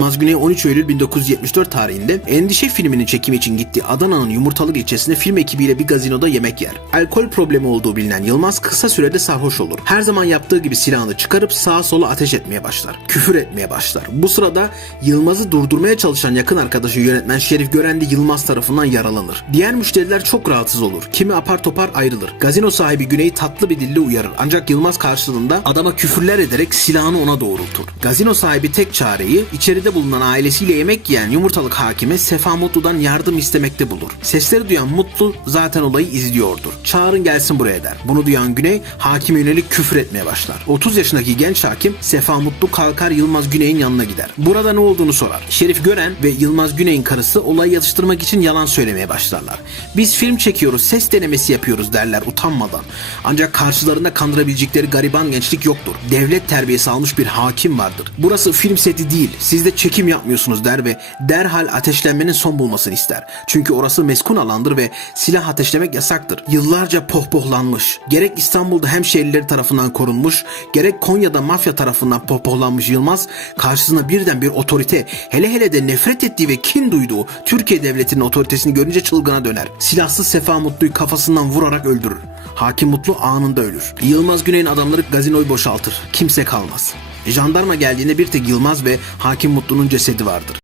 Yılmaz Güney 13 Eylül 1974 tarihinde Endişe filminin çekimi için gittiği Adana'nın Yumurtalık ilçesinde film ekibiyle bir gazinoda yemek yer. Alkol problemi olduğu bilinen Yılmaz kısa sürede sarhoş olur. Her zaman yaptığı gibi silahını çıkarıp sağa sola ateş etmeye başlar. Küfür etmeye başlar. Bu sırada Yılmaz'ı durdurmaya çalışan yakın arkadaşı yönetmen Şerif Gören de Yılmaz tarafından yaralanır. Diğer müşteriler çok rahatsız olur. Kimi apar topar ayrılır. Gazino sahibi Güney'i tatlı bir dille uyarır. Ancak Yılmaz karşılığında adama küfürler ederek silahını ona doğrultur. Gazino sahibi tek çareyi içeride bulunan ailesiyle yemek yiyen yumurtalık hakime Sefa Mutlu'dan yardım istemekte bulur. Sesleri duyan Mutlu zaten olayı izliyordur. Çağırın gelsin buraya der. Bunu duyan Güney hakime yönelik küfür etmeye başlar. 30 yaşındaki genç hakim Sefa Mutlu kalkar Yılmaz Güney'in yanına gider. Burada ne olduğunu sorar. Şerif Gören ve Yılmaz Güney'in karısı olayı yatıştırmak için yalan söylemeye başlarlar. Biz film çekiyoruz, ses denemesi yapıyoruz derler utanmadan. Ancak karşılarında kandırabilecekleri gariban gençlik yoktur. Devlet terbiyesi almış bir hakim vardır. Burası film seti değil, siz de çekim yapmıyorsunuz der ve derhal ateşlenmenin son bulmasını ister. Çünkü orası meskun alandır ve silah ateşlemek yasaktır. Yıllarca pohpohlanmış. Gerek İstanbul'da hemşehrileri tarafından korunmuş, gerek Konya'da mafya tarafından pohpohlanmış Yılmaz, karşısına birden bir otorite, hele hele de nefret ettiği ve kin duyduğu Türkiye devletinin otoritesini görünce çılgına döner. Silahsız Sefa Mutlu'yu kafasından vurarak öldürür. Hakim Mutlu anında ölür. Yılmaz Güney'in adamları gazinoyu boşaltır. Kimse kalmaz. Jandarma geldiğinde bir tek Yılmaz ve Hakim Mutlu'nun cesedi vardır.